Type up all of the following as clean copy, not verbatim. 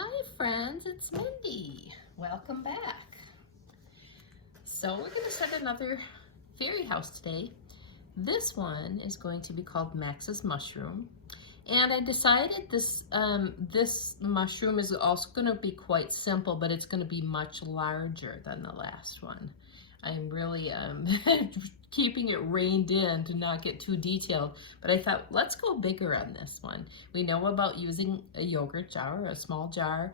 Hi friends, it's Mindy. Welcome back. So we're going to start another fairy house today. This one is going to be called Max's Mushroom. And I decided this mushroom is also going to be quite simple, but it's going to be much larger than the last one. I'm really keeping it reined in to not get too detailed, but I thought let's go bigger on this one. We know about using a yogurt jar, a small jar.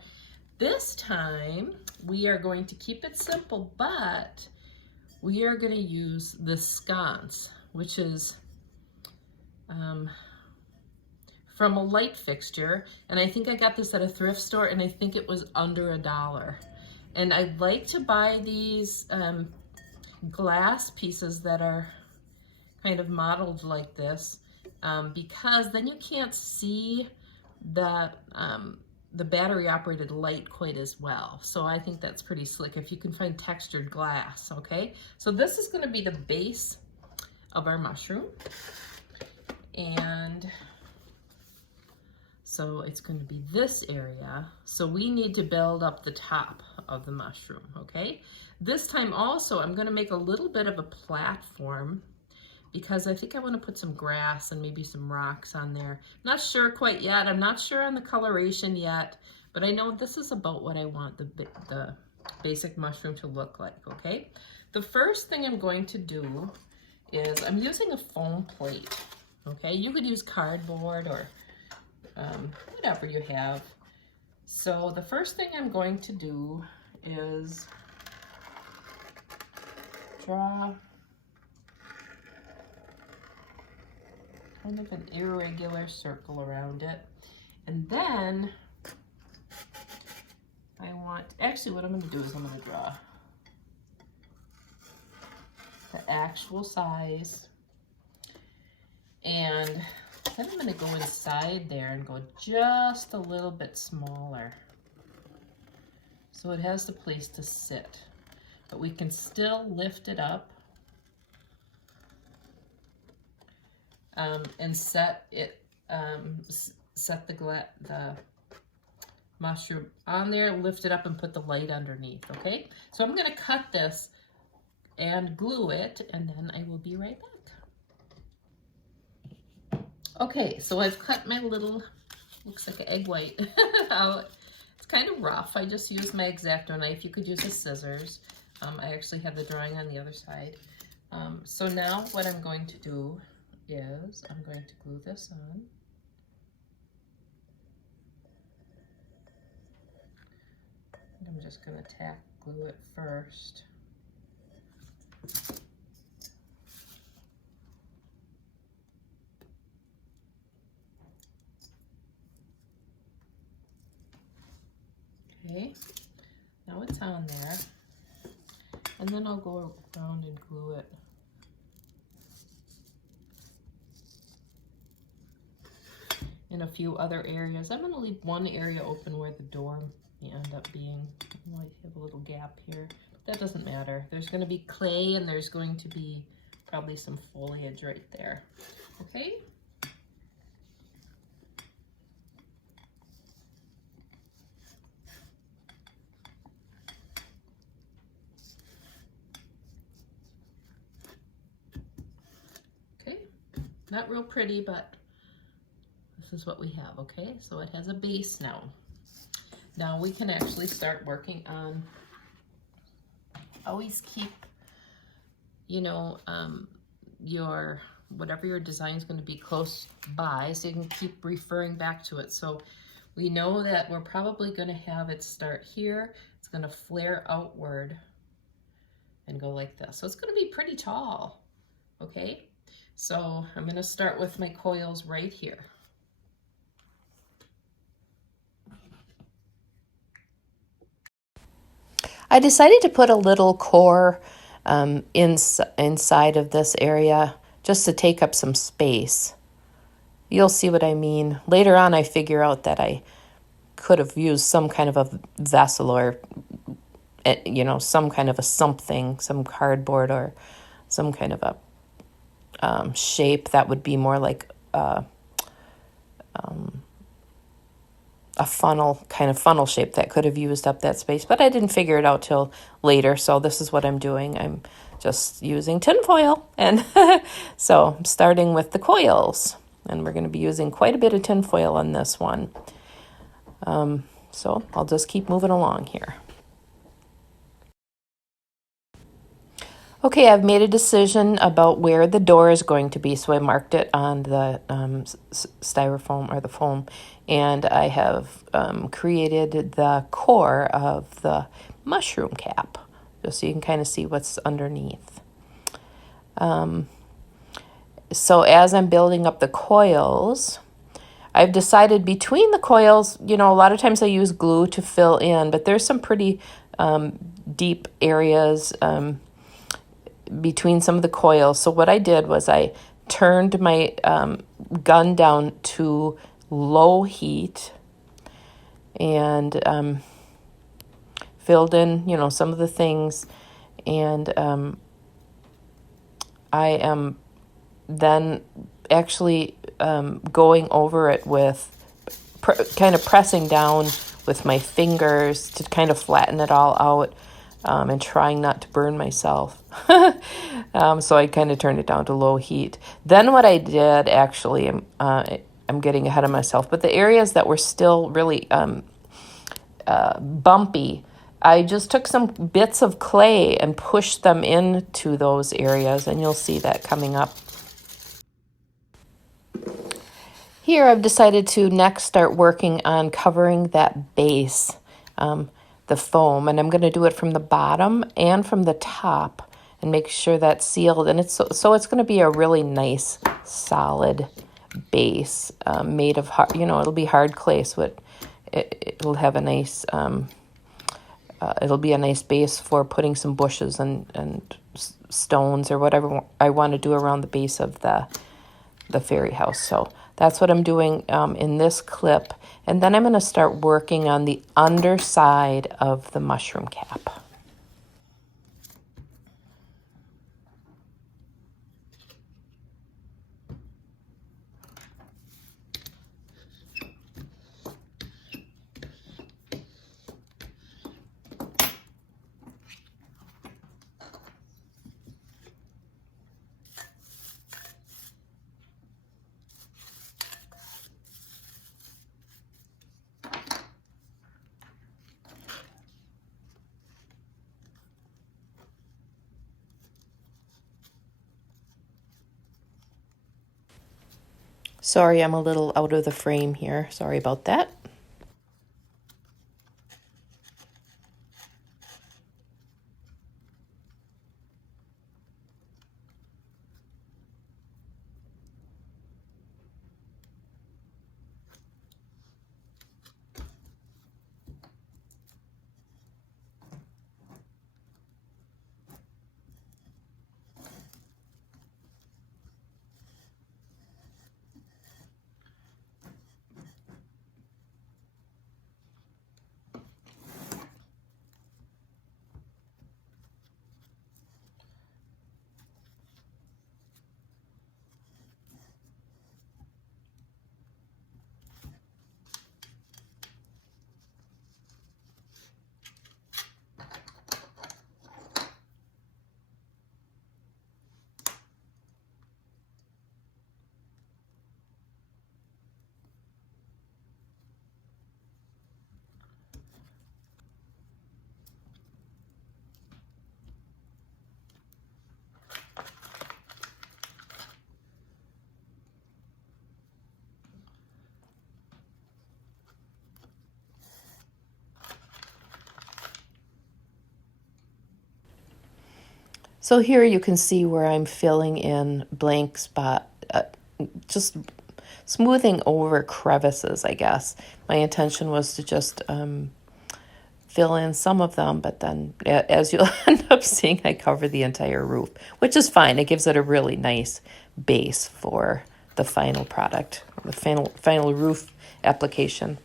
This time we are going to keep it simple, but we are going to use the sconce, which is from a light fixture, and I think I got this at a thrift store, and I think it was under $1. And I like to buy these glass pieces that are kind of modeled like this because then you can't see the battery operated light quite as well. So I think that's pretty slick if you can find textured glass, okay? So this is gonna be the base of our mushroom. And so it's going to be this area. So we need to build up the top of the mushroom, okay? This time also, I'm going to make a little bit of a platform because I think I want to put some grass and maybe some rocks on there. Not sure quite yet. I'm not sure on the coloration yet, but I know this is about what I want the basic mushroom to look like, okay? The first thing I'm going to do is I'm using a foam plate, okay? You could use cardboard or whatever you have. So the first thing I'm going to do is draw kind of an irregular circle around it. And then actually what I'm going to do is I'm going to draw the actual size, and then I'm going to go inside there and go just a little bit smaller so it has the place to sit, but we can still lift it up and set the mushroom on there, lift it up and put the light underneath, okay? So I'm going to cut this and glue it, and then I will be right back. Okay, so I've cut my little, looks like an egg white out. It's kind of rough. I just used my X-Acto knife. You could use a scissors. I actually have the drawing on the other side. So now what I'm going to do is I'm going to glue this on. I'm just going to tack glue it first. Okay, now it's on there, and then I'll go around and glue it in a few other areas. I'm going to leave one area open where the door may end up being. I might have a little gap here, but that doesn't matter. There's going to be clay, and there's going to be probably some foliage right there. Okay? Not real pretty, but this is what we have, okay? So it has a base now. Now we can actually start working on, always keep, you know, whatever your design is going to be close by, so you can keep referring back to it. So we know that we're probably going to have it start here. It's going to flare outward and go like this. So it's going to be pretty tall, okay? So I'm going to start with my coils right here. I decided to put a little core inside of this area just to take up some space. You'll see what I mean. Later on, I figure out that I could have used some kind of a vessel or, you know, some kind of a something, some cardboard or some kind of a shape that would be more like a funnel, kind of funnel shape that could have used up that space, but I didn't figure it out till later. So this is what I'm doing. I'm just using tinfoil. And so I'm starting with the coils, and we're going to be using quite a bit of tinfoil on this one. So I'll just keep moving along here. Okay, I've made a decision about where the door is going to be, so I marked it on the styrofoam or the foam, and I have created the core of the mushroom cap, just so you can kind of see what's underneath. So as I'm building up the coils, I've decided between the coils, a lot of times I use glue to fill in, but there's some pretty deep areas between some of the coils. So what I did was I turned my gun down to low heat and filled in, some of the things. And I am then actually going over it with kind of pressing down with my fingers to kind of flatten it all out. And trying not to burn myself. So I kind of turned it down to low heat. Then what I did, actually, I'm getting ahead of myself, but the areas that were still really bumpy, I just took some bits of clay and pushed them into those areas, and you'll see that coming up. Here I've decided to next start working on covering that base, the foam, and I'm going to do it from the bottom and from the top and make sure that's sealed. And it's so it's going to be a really nice solid base made of hard, it'll be hard clay, so it'll have a nice it'll be a nice base for putting some bushes and stones or whatever I want to do around the base of the fairy house. So that's what I'm doing in this clip. And then I'm going to start working on the underside of the mushroom cap. Sorry, I'm a little out of the frame here. Sorry about that. So here you can see where I'm filling in blank spot, just smoothing over crevices, I guess. My intention was to just fill in some of them, but then as you'll end up seeing, I cover the entire roof, which is fine. It gives it a really nice base for the final product, the final roof application.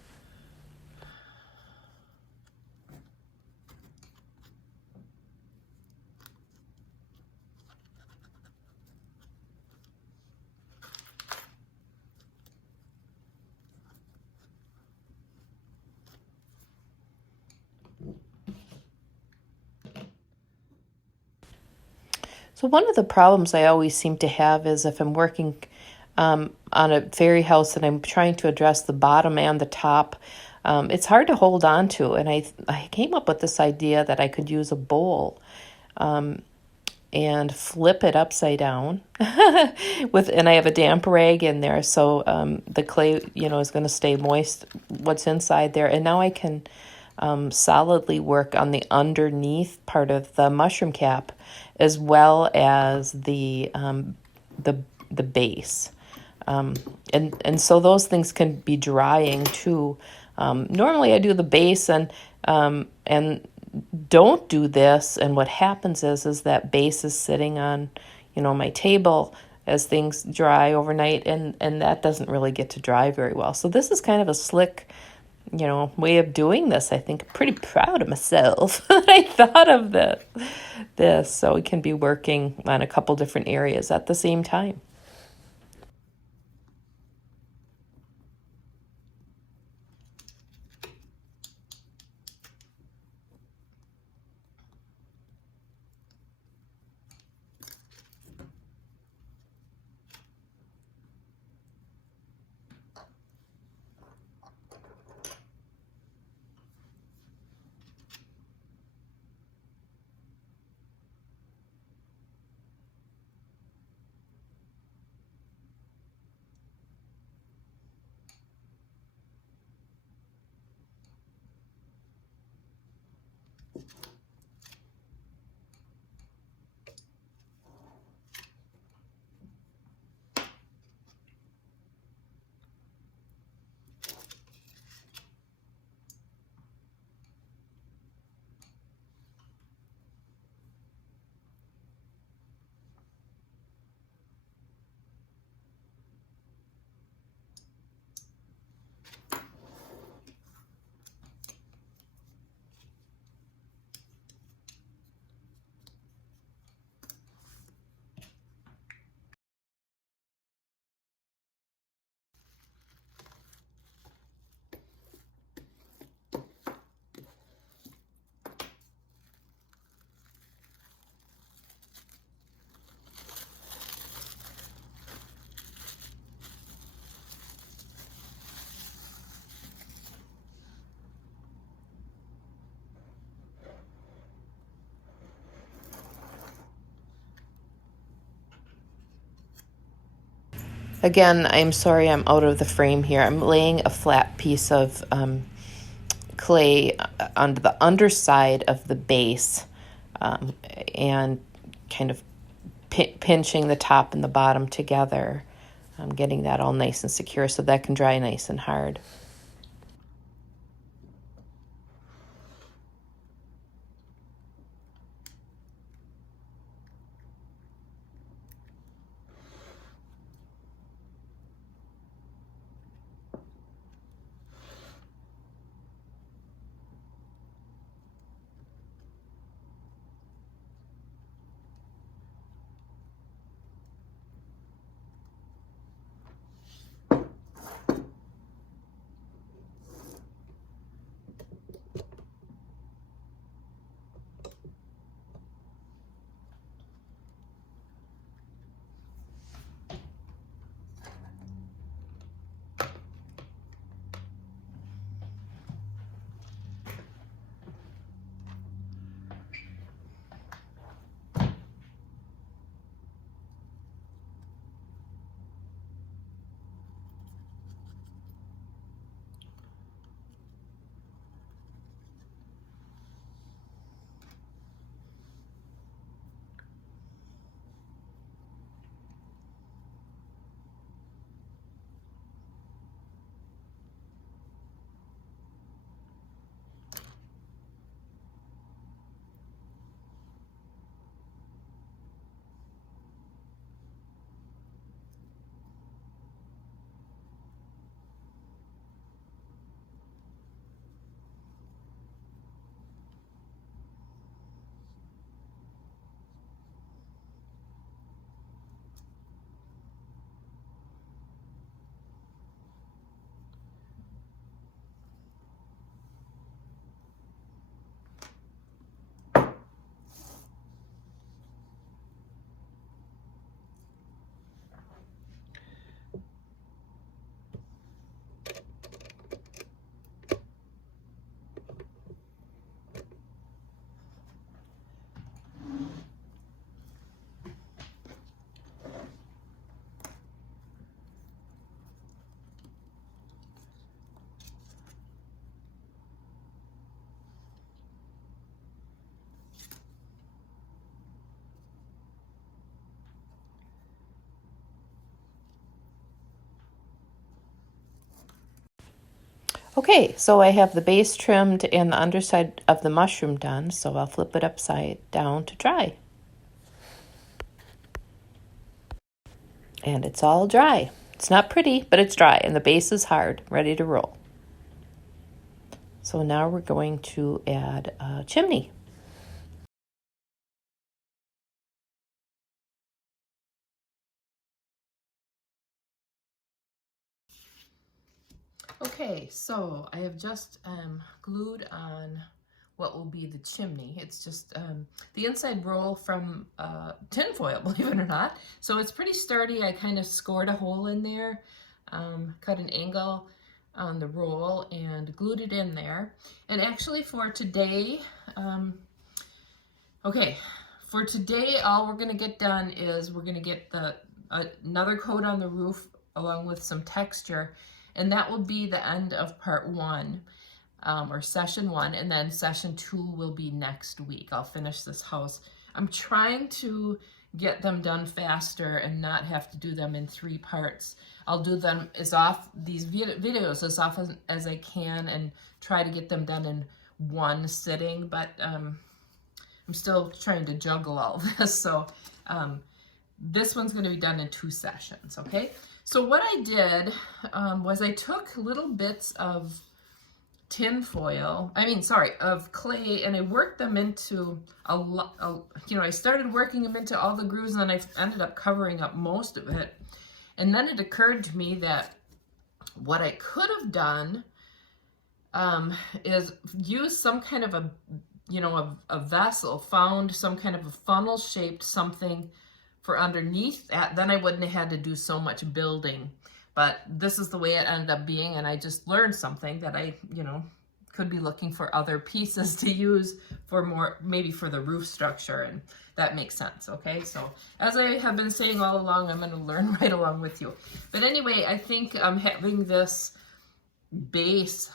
So one of the problems I always seem to have is if I'm working on a fairy house and I'm trying to address the bottom and the top, it's hard to hold on to. And I came up with this idea that I could use a bowl and flip it upside down and I have a damp rag in there, so the clay, is going to stay moist, what's inside there. And now I can solidly work on the underneath part of the mushroom cap as well as the base. And so those things can be drying too. Normally I do the base and don't do this, and what happens is that base is sitting on, my table as things dry overnight, and that doesn't really get to dry very well. So this is kind of a slick, way of doing this. I think I'm pretty proud of myself that I thought of this, so we can be working on a couple different areas at the same time. Again, I'm sorry I'm out of the frame here. I'm laying a flat piece of clay on the underside of the base and kind of pinching the top and the bottom together. I'm getting that all nice and secure so that can dry nice and hard. Okay, so I have the base trimmed and the underside of the mushroom done, so I'll flip it upside down to dry. And it's all dry. It's not pretty, but it's dry, and the base is hard, ready to roll. So now we're going to add a chimney. Okay, so I have just glued on what will be the chimney. It's just the inside roll from tin foil, believe it or not. So it's pretty sturdy. I kind of scored a hole in there, cut an angle on the roll and glued it in there. And actually for today, for today, all we're gonna get done is we're gonna get another coat on the roof along with some texture, and that will be the end of part 1. Or session 1, and then session 2 will be next week. I'll finish this house. I'm trying to get them done faster and not have to do them in 3 parts. I'll do them these videos as often as I can and try to get them done in 1 sitting, but I'm still trying to juggle all this. So this one's going to be done in 2 sessions, okay? So what I did was I took little bits of of clay, and I worked them into I started working them into all the grooves, and then I ended up covering up most of it. And then it occurred to me that what I could have done is use some kind of a vessel, found some kind of a funnel shaped something for underneath that. Then I wouldn't have had to do so much building. But this is the way it ended up being, and I just learned something that I, could be looking for other pieces to use for maybe for the roof structure, and that makes sense, okay? So, as I have been saying all along, I'm going to learn right along with you. But anyway, I think having this base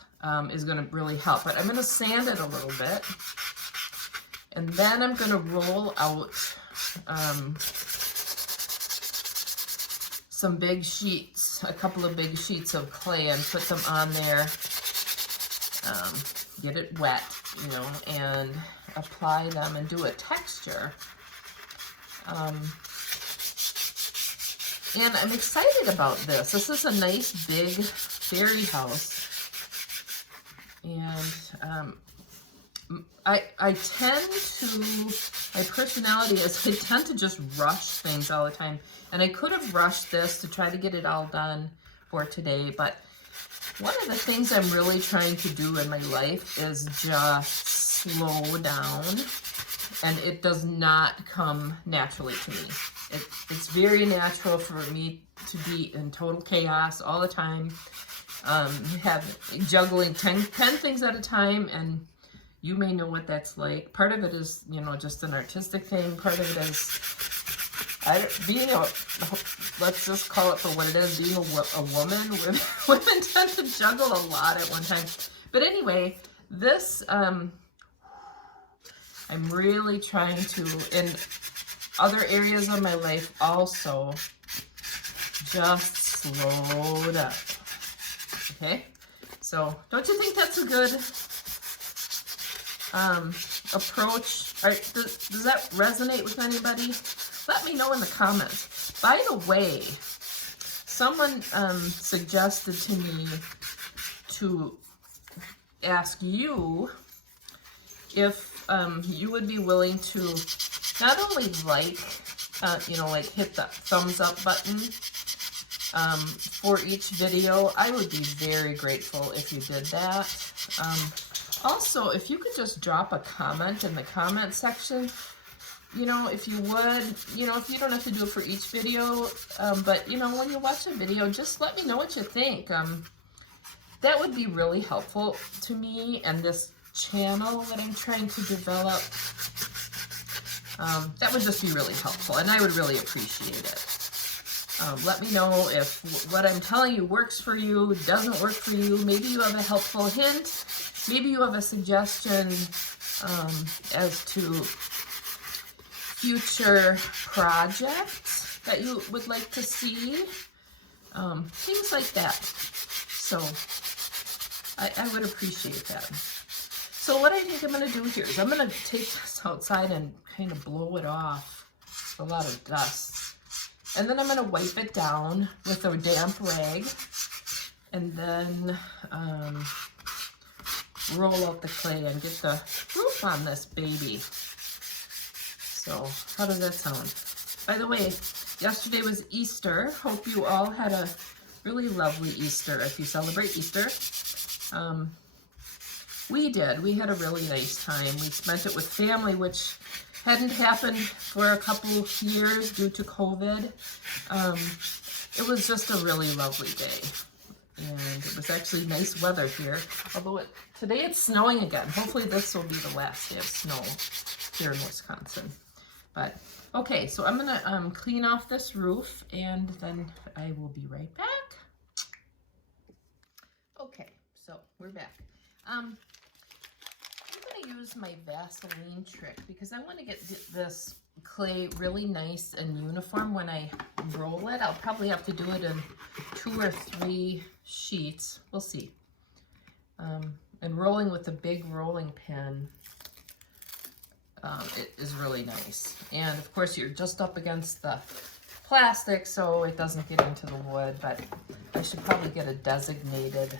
is going to really help. But I'm going to sand it a little bit, and then I'm going to roll out some big sheets, a couple of big sheets of clay, and put them on there, get it wet, and apply them and do a texture. And I'm excited about this. This is a nice big fairy house. And I tend to, my personality is I tend to just rush things all the time. And I could have rushed this to try to get it all done for today, but one of the things I'm really trying to do in my life is just slow down, and it does not come naturally to me. It's very natural for me to be in total chaos all the time, juggling 10 things at a time, and you may know what that's like. Part of it is, just an artistic thing. Part of it is let's just call it for what it is, being a woman. Women tend to juggle a lot at one time. But anyway, this, I'm really trying to, in other areas of my life also, just slow down. Okay? So, don't you think that's a good approach? All right, does that resonate with anybody? Let me know in the comments. By the way, someone suggested to me to ask you if you would be willing to not only like hit the thumbs up button for each video. I would be very grateful if you did that. Also, if you could just drop a comment in the comment section, if you would, if you don't have to do it for each video, but, when you watch a video, just let me know what you think. That would be really helpful to me and this channel that I'm trying to develop. That would just be really helpful, and I would really appreciate it. Let me know if what I'm telling you works for you, doesn't work for you. Maybe you have a helpful hint. Maybe you have a suggestion as to future projects that you would like to see, things like that. So I would appreciate that. So what I think I'm going to do here is I'm going to take this outside and kind of blow it off, a lot of dust. And then I'm going to wipe it down with a damp rag and then roll out the clay and get the roof on this baby. So how does that sound? By the way, yesterday was Easter. Hope you all had a really lovely Easter if you celebrate Easter. We did. We had a really nice time. We spent it with family, which hadn't happened for a couple years due to COVID. It was just a really lovely day. And it was actually nice weather here. Although today it's snowing again. Hopefully this will be the last day of snow here in Wisconsin. But okay, so I'm gonna clean off this roof and then I will be right back. Okay, so we're back. I'm gonna use my Vaseline trick because I want to get this clay really nice and uniform when I roll it. I'll probably have to do it in 2 or 3 sheets. We'll see. And rolling with the big rolling pin, it is really nice. And of course you're just up against the plastic so it doesn't get into the wood, but I should probably get a designated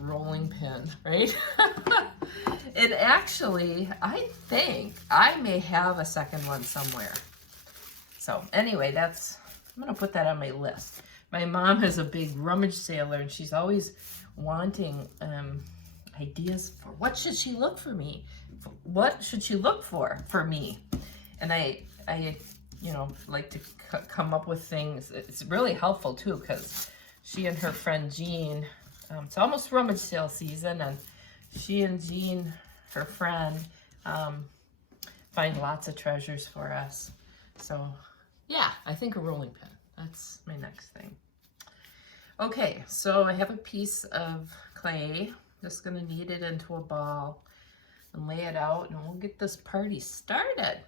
rolling pin, right? And actually, I think I may have a second one somewhere. So anyway, I'm gonna put that on my list. My mom is a big rummage sailor and she's always wanting ideas for what should she look for me? What should she look for me? And I you know, like to come up with things. It's really helpful too because she and her friend Jean, it's almost rummage sale season, and she and Jean, her friend, find lots of treasures for us. So yeah, I think a rolling pin. That's my next thing. Okay, so I have a piece of clay. Just gonna knead it into a ball and lay it out, and we'll get this party started.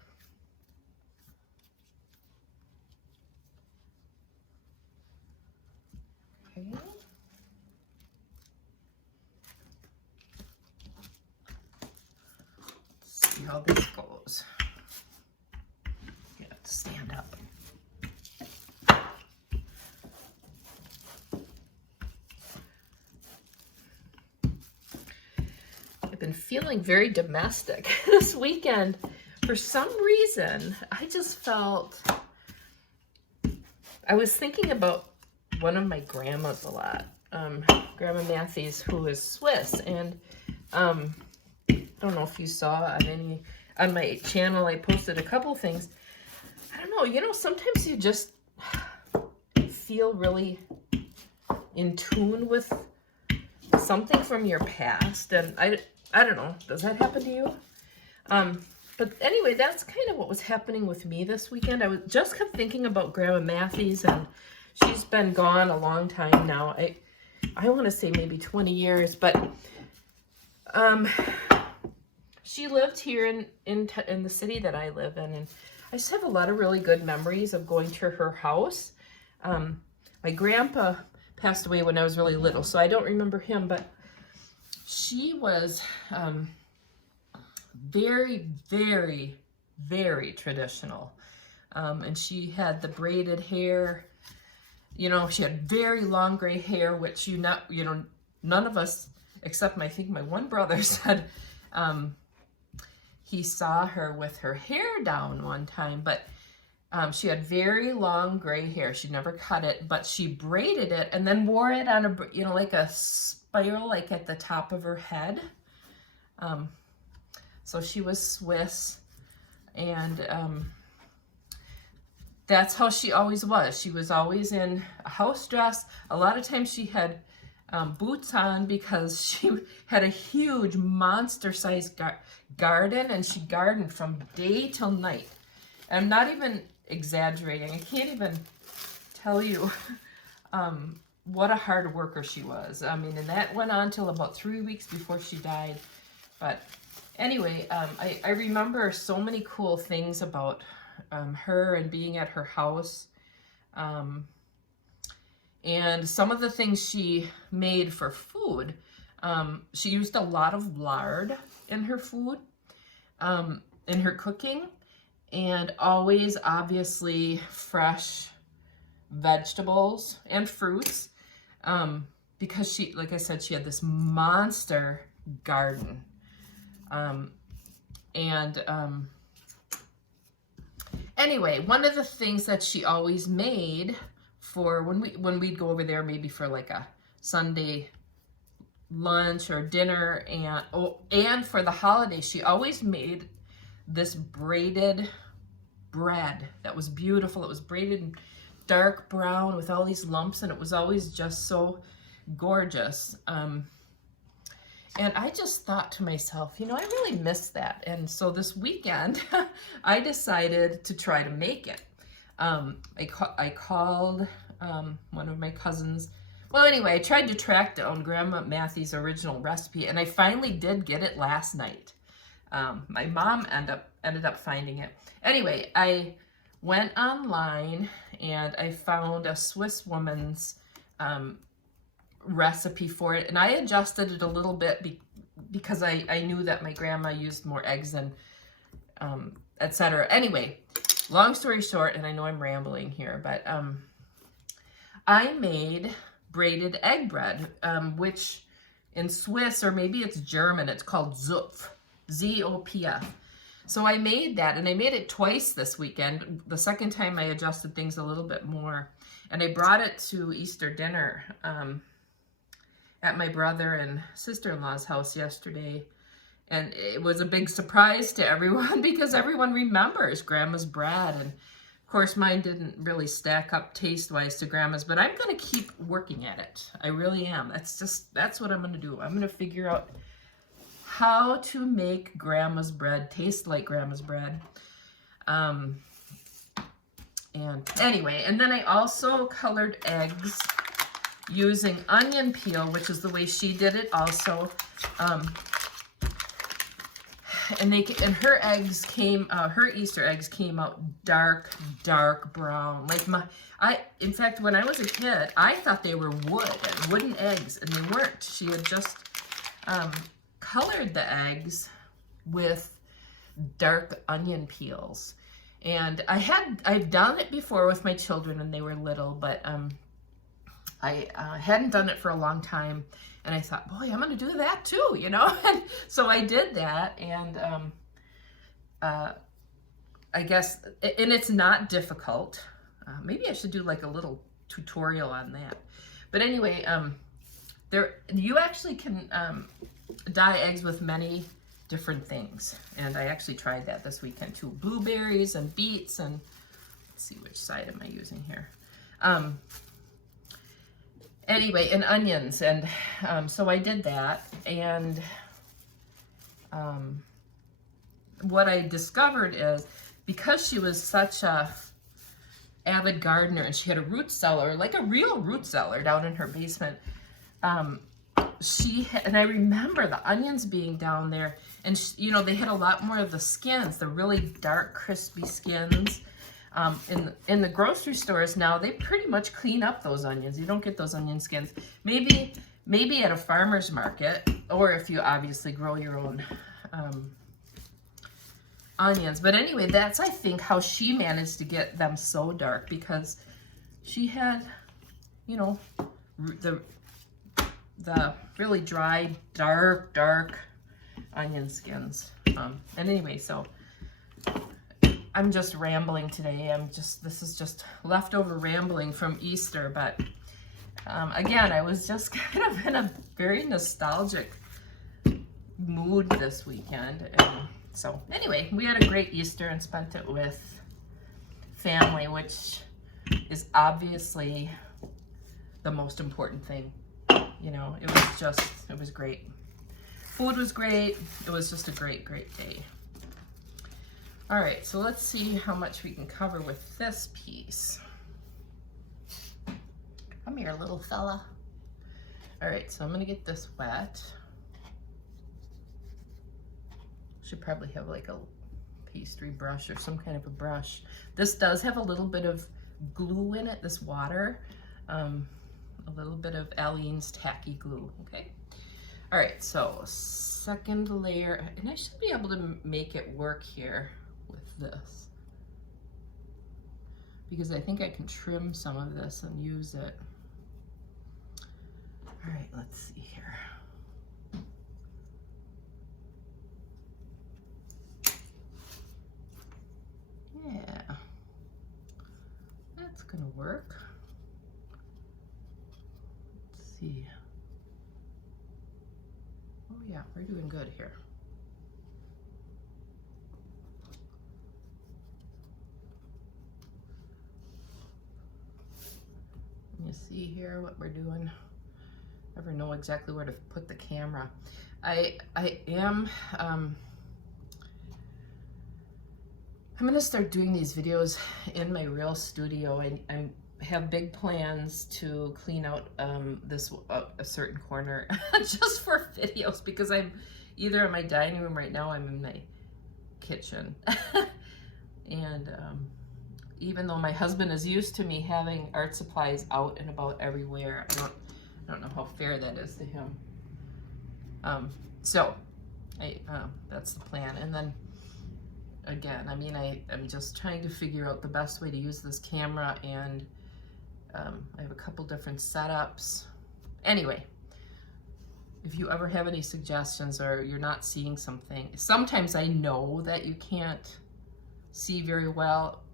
Okay. See how this goes. You have to stand up. I've been feeling very domestic this weekend. For some reason, I just felt, I was thinking about one of my grandmas a lot, Grandma Matthews, who is Swiss, and I don't know if you saw on my channel, I posted a couple things. I don't know, you know, sometimes you just feel really in tune with something from your past, and I don't know, does that happen to you? But anyway, that's kind of what was happening with me this weekend. I just kept thinking about Grandma Matthews, and she's been gone a long time now. I want to say maybe 20 years, but she lived here in the city that I live in, and I just have a lot of really good memories of going to her house. My grandpa passed away when I was really little, so I don't remember him, but she was very, very, very traditional. And she had the braided hair. You know, she had very long gray hair, which none of us, except I think my one brother said he saw her with her hair down one time, but she had very long gray hair. She never cut it, but she braided it and then wore it on a, like a spiral, like at the top of her head. So she was Swiss, and that's how she always was. She was always in a house dress. A lot of times she had boots on because she had a huge monster-sized garden, and she gardened from day till night. And I'm not even exaggerating. I can't even tell you what a hard worker she was. I mean, and that went on till about 3 weeks before she died. But anyway, I remember so many cool things about her and being at her house. And some of the things she made for food, She used a lot of lard in her food, in her cooking, and always obviously fresh vegetables and fruits, because she, like I said, she had this monster garden. Anyway, one of the things that she always made for when we'd go over there, maybe for like a Sunday lunch or dinner, and for the holidays, she always made this braided bread that was beautiful. It was braided dark brown with all these lumps, and it was always just so gorgeous. And I just thought to myself, you know, I really miss that. And so this weekend, I decided to try to make it. I called one of my cousins. Well, anyway, I tried to track down Grandma Matthie's original recipe, and I finally did get it last night. My mom ended up finding it. Anyway, I went online and I found a Swiss woman's recipe for it, and I adjusted it a little bit because I knew that my grandma used more eggs and etc. Anyway, long story short, and I know I'm rambling here, but I made braided egg bread, which in Swiss, or maybe it's German, it's called Zopf, Z-O-P-F. So I made that, and I made it twice this weekend. The second time I adjusted things a little bit more, and I brought it to Easter dinner at my brother and sister-in-law's house yesterday. And it was a big surprise to everyone because everyone remembers Grandma's bread. And of course, mine didn't really stack up taste-wise to Grandma's, but I'm going to keep working at it. I really am. That's what I'm going to do. I'm going to figure out how to make Grandma's bread taste like Grandma's bread. And anyway, and then I also colored eggs using onion peel, which is the way she did it also. And her eggs her Easter eggs came out dark brown. In fact, when I was a kid, I thought they were wooden eggs, and they weren't. She had just colored the eggs with dark onion peels. And I've done it before with my children when they were little, but I hadn't done it for a long time, and I thought, boy, I'm going to do that too, you know? And so I did that, and I guess, and it's not difficult. Maybe I should do like a little tutorial on that. But anyway, you actually can dye eggs with many different things, and I actually tried that this weekend too. Blueberries and beets, and let's see, which side am I using here? Anyway, and onions, and so I did that, and what I discovered is, because she was such a avid gardener, and she had a root cellar, like a real root cellar down in her basement, and I remember the onions being down there, and you know, they had a lot more of the skins, the really dark, crispy skins. In the grocery stores now, they pretty much clean up those onions. You don't get those onion skins. Maybe at a farmer's market, or if you obviously grow your own onions. But anyway, that's, I think, how she managed to get them so dark, because she had, you know, the really dry, dark onion skins. And anyway, so I'm just rambling today. This is just leftover rambling from Easter, but again, I was just kind of in a very nostalgic mood this weekend. And so anyway, we had a great Easter and spent it with family, which is obviously the most important thing. You know, it was great. Food was great. It was just a great day. All right, so let's see how much we can cover with this piece. Come here, little fella. All right, so I'm gonna get this wet. Should probably have like a pastry brush or some kind of a brush. This does have a little bit of glue in it, this water. A little bit of Aleene's tacky glue, okay? All right, so second layer, and I should be able to make it work here with this, because I think I can trim some of this and use it. All right, let's see here. Yeah, that's gonna work. Let's see. Oh yeah, we're doing good here. You see here what we're doing. Never know exactly where to put the camera. I am I'm gonna start doing these videos in my real studio. I have big plans to clean out this a certain corner just for videos, because I'm either in my dining room right now, I'm in my kitchen. And even though my husband is used to me having art supplies out and about everywhere, I don't know how fair that is to him. So that's the plan. And then again, I mean, I'm just trying to figure out the best way to use this camera, and I have a couple different setups. Anyway, if you ever have any suggestions or you're not seeing something, sometimes I know that you can't see very well,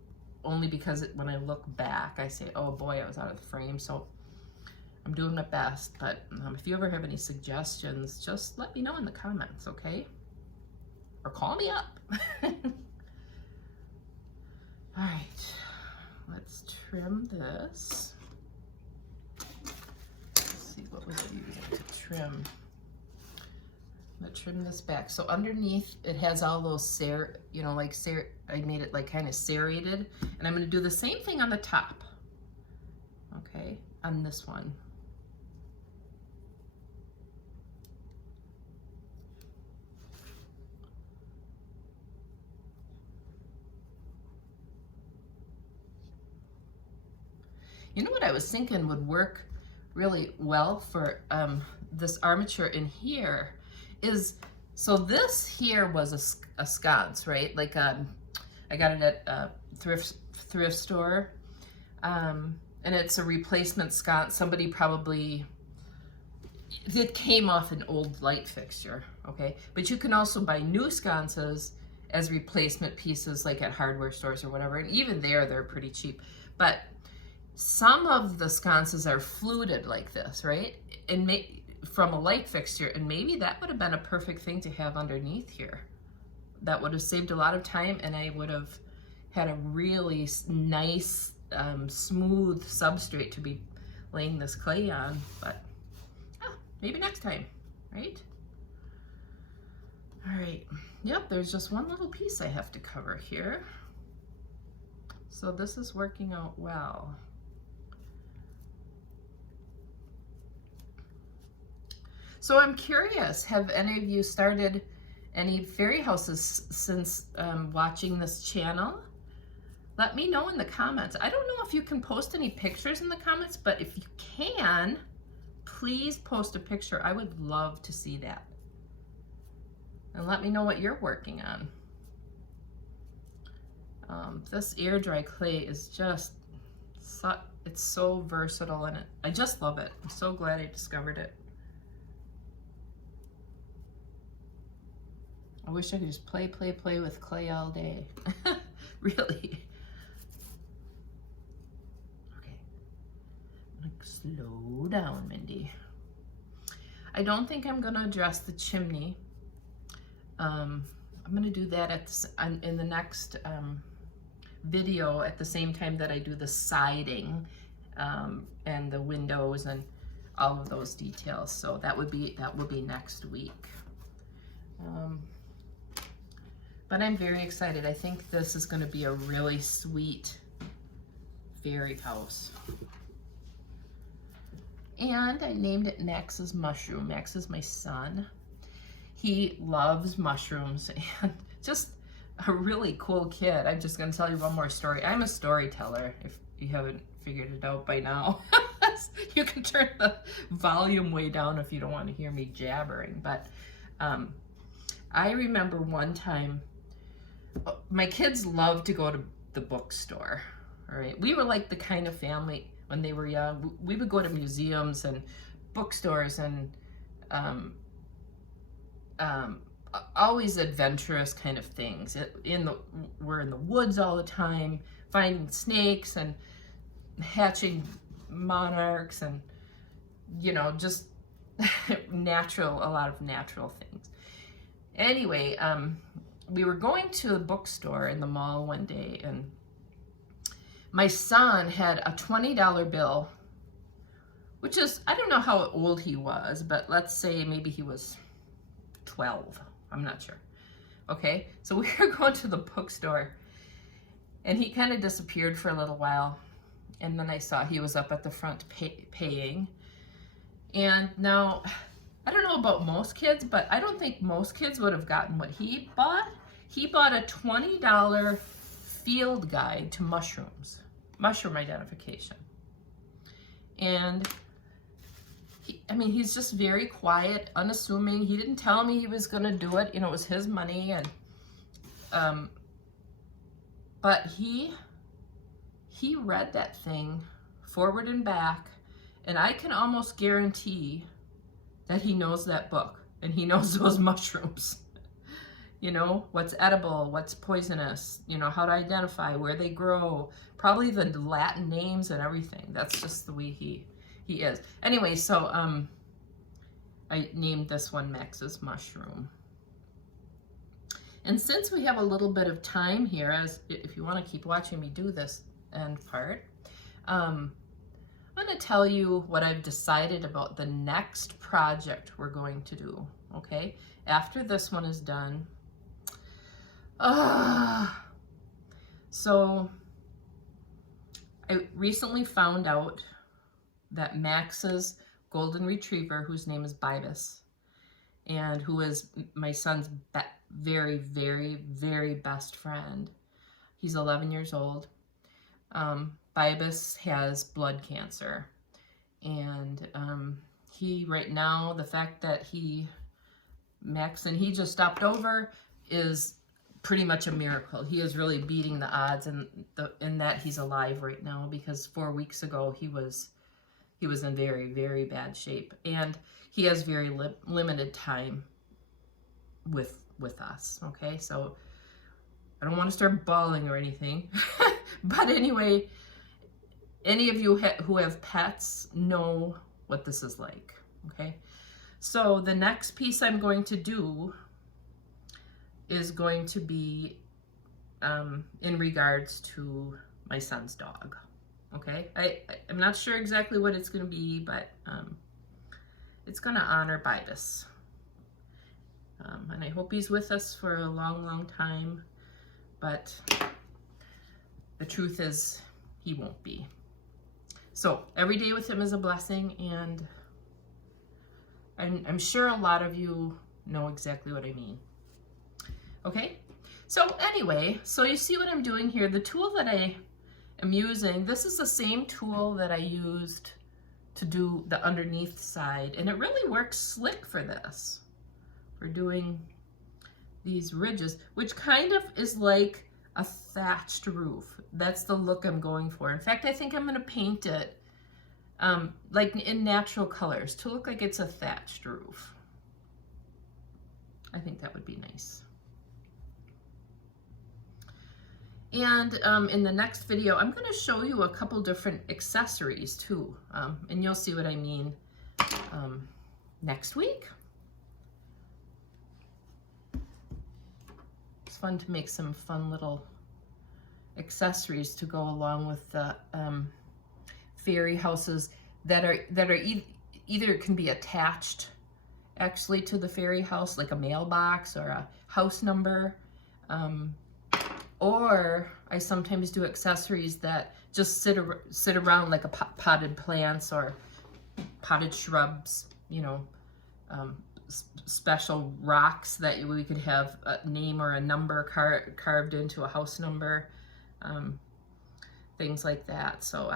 only because when I look back, I say, oh boy, I was out of the frame. So I'm doing my best, but if you ever have any suggestions, just let me know in the comments, okay? Or call me up. All right, let's trim this. Let's see what we're using to trim. I'm gonna trim this back. So underneath it has all those I made it like kind of serrated, and I'm gonna do the same thing on the top, okay, on this one. You know what I was thinking would work really well for this armature in here is, so this here was a sconce, right? Like I got it at a thrift store, and it's a replacement sconce. Somebody probably, it came off an old light fixture, okay? But you can also buy new sconces as replacement pieces, like at hardware stores or whatever, and even there, they're pretty cheap. But some of the sconces are fluted like this, right? And from a light fixture, and maybe that would have been a perfect thing to have underneath here. That would have saved a lot of time, and I would have had a really nice, smooth substrate to be laying this clay on, but maybe next time, right? All right, yep, there's just one little piece I have to cover here. So this is working out well. So I'm curious, have any of you started any fairy houses since watching this channel? Let me know in the comments. I don't know if you can post any pictures in the comments, but if you can, please post a picture. I would love to see that. And let me know what you're working on. This air dry clay is just, it's so versatile, and I just love it. I'm so glad I discovered it. I wish I could just play with clay all day. Really. Okay. Slow down, Mindy. I don't think I'm gonna address the chimney. I'm gonna do that in the next video at the same time that I do the siding and the windows and all of those details. So that will be next week. But I'm very excited. I think this is going to be a really sweet fairy house. And I named it Max's Mushroom. Max is my son. He loves mushrooms and just a really cool kid. I'm just going to tell you one more story. I'm a storyteller, if you haven't figured it out by now. You can turn the volume way down if you don't want to hear me jabbering. But I remember one time, my kids loved to go to the bookstore. All right, we were like the kind of family when they were young. We would go to museums and bookstores and always adventurous kind of things. We're in the woods all the time, finding snakes and hatching monarchs and, you know, just a lot of natural things. Anyway, we were going to a bookstore in the mall one day, and my son had a $20 bill, which is, I don't know how old he was, but let's say maybe he was 12. I'm not sure. Okay, so we were going to the bookstore, and he kind of disappeared for a little while, and then I saw he was up at the front paying. And now, I don't know about most kids, but I don't think most kids would have gotten what he bought. He bought a $20 field guide to mushrooms, mushroom identification. And he's just very quiet, unassuming. He didn't tell me he was going to do it. You know, it was his money. And but he read that thing forward and back, and I can almost guarantee that he knows that book, and he knows those mushrooms. You know, what's edible, what's poisonous, you know, how to identify, where they grow, probably the Latin names and everything. That's just the way he is. Anyway, so I named this one Max's Mushroom. And since we have a little bit of time here, as if you want to keep watching me do this end part, I'm going to tell you what I've decided about the next project we're going to do, okay? After this one is done. So I recently found out that Max's golden retriever, whose name is Bibus, and who is my son's very, very, very best friend. He's 11 years old. Bibus has blood cancer, and he right now, the fact that Max and he just stopped over is pretty much a miracle. He is really beating the odds, and in that he's alive right now, because 4 weeks ago he was in very, very bad shape, and he has very limited time with us. Okay, so I don't want to start bawling or anything, but anyway, any of you who have pets know what this is like. Okay, so the next piece I'm going to do is going to be in regards to my son's dog. Okay, I'm not sure exactly what it's going to be, but it's going to honor Bibus. And I hope he's with us for a long, long time, but the truth is he won't be. So every day with him is a blessing, and I'm sure a lot of you know exactly what I mean. Okay, so anyway, so you see what I'm doing here. The tool that I am using, this is the same tool that I used to do the underneath side, and it really works slick for this. We're doing these ridges, which kind of is like a thatched roof. That's the look I'm going for. In fact, I think I'm going to paint it like in natural colors to look like it's a thatched roof. I think that would be nice. And in the next video, I'm going to show you a couple different accessories too, and you'll see what I mean next week. It's fun to make some fun little accessories to go along with the fairy houses that are either can be attached actually to the fairy house, like a mailbox or a house number. Or I sometimes do accessories that just sit around, like a potted plants or potted shrubs, you know, special rocks that we could have a name or a number carved into a house number, things like that. So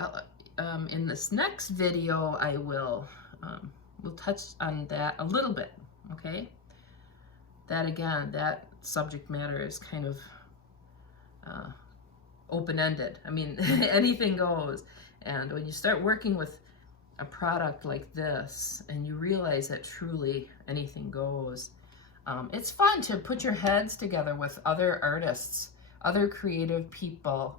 in this next video, I will we'll touch on that a little bit, okay? That again, that subject matter is kind of open-ended. I mean, anything goes. And when you start working with a product like this and you realize that truly anything goes, it's fun to put your heads together with other artists, other creative people,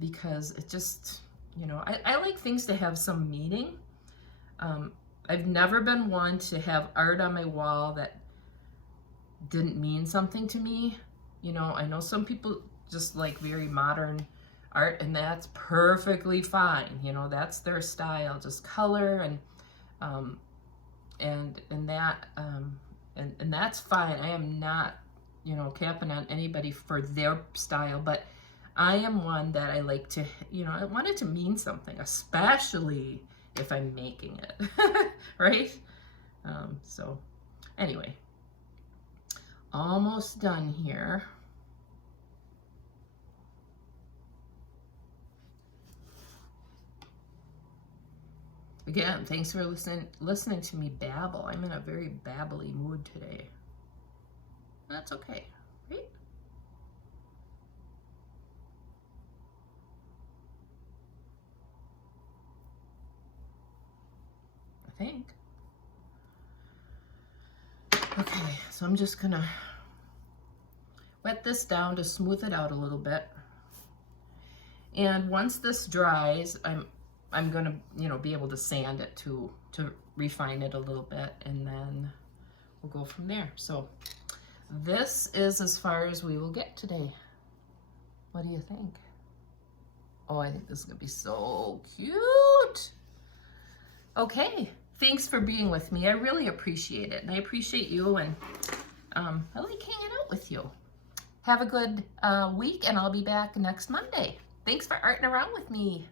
because it just, you know, I like things to have some meaning. I've never been one to have art on my wall that didn't mean something to me. You know, I know some people just like very modern art, and that's perfectly fine. You know, that's their style, just color and that's fine. I am not, you know, capping on anybody for their style, but I am one that I like to, you know, I want it to mean something, especially if I'm making it, right? So anyway, almost done here. Again, thanks for listening to me babble. I'm in a very babbly mood today. That's okay, right? I think. Okay, so I'm just gonna wet this down to smooth it out a little bit. And once this dries, I'm gonna, you know, be able to sand it to refine it a little bit, and then we'll go from there. So this is as far as we will get today. What do you think? Oh, I think this is gonna be so cute. Okay, thanks for being with me. I really appreciate it, and I appreciate you, and I like hanging out with you. Have a good week, and I'll be back next Monday. Thanks for arting around with me.